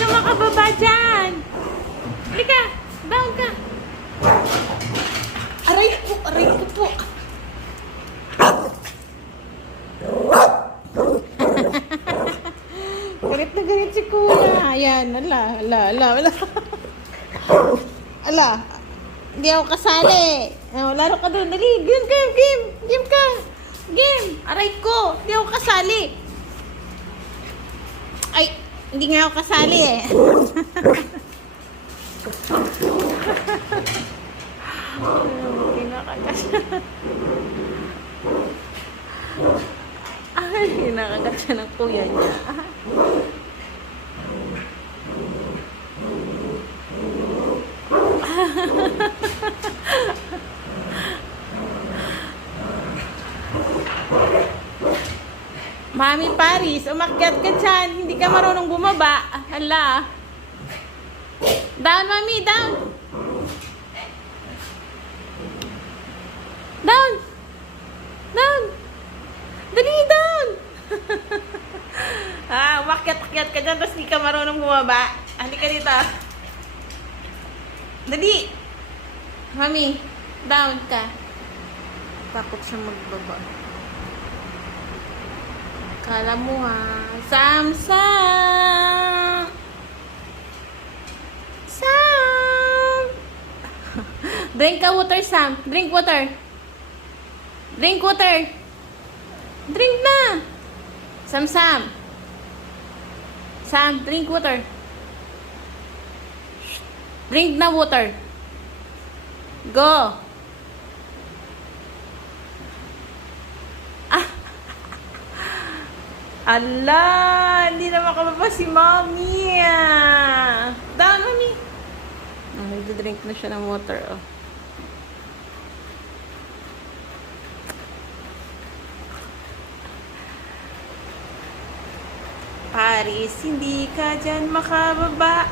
ka makababa dyan. Halika, down ka. Aray ko po. Galit na galit si Kuya. Ayan, ala. Ala, hindi ako kasali. Oh, laro ka doon. Dali, game ka. Game. Aray ko, hindi ako kasali. Ay, hindi nga ako kasali eh. Kinakagat siya ng kuya niya. Mami Paris, umakyat ka dyan. Hindi ka marunong bumaba. Hala. Down, Mami, down. Down. Dali, down. Umakyat ka dyan, tapos hindi ka marunong bumaba. Halika dito. Dali. Mami, down ka. Takot siya magbaba. Kala mo ha. Sam. Drink ka water, Sam. Drink water. Drink na. Sam. Sam, drink water. Drink na water. Go. Ala, hindi na makababa si Mommy. Down, Mommy. Nagdodrink na siya ng water. Oh. Paris, hindi ka dyan makababa.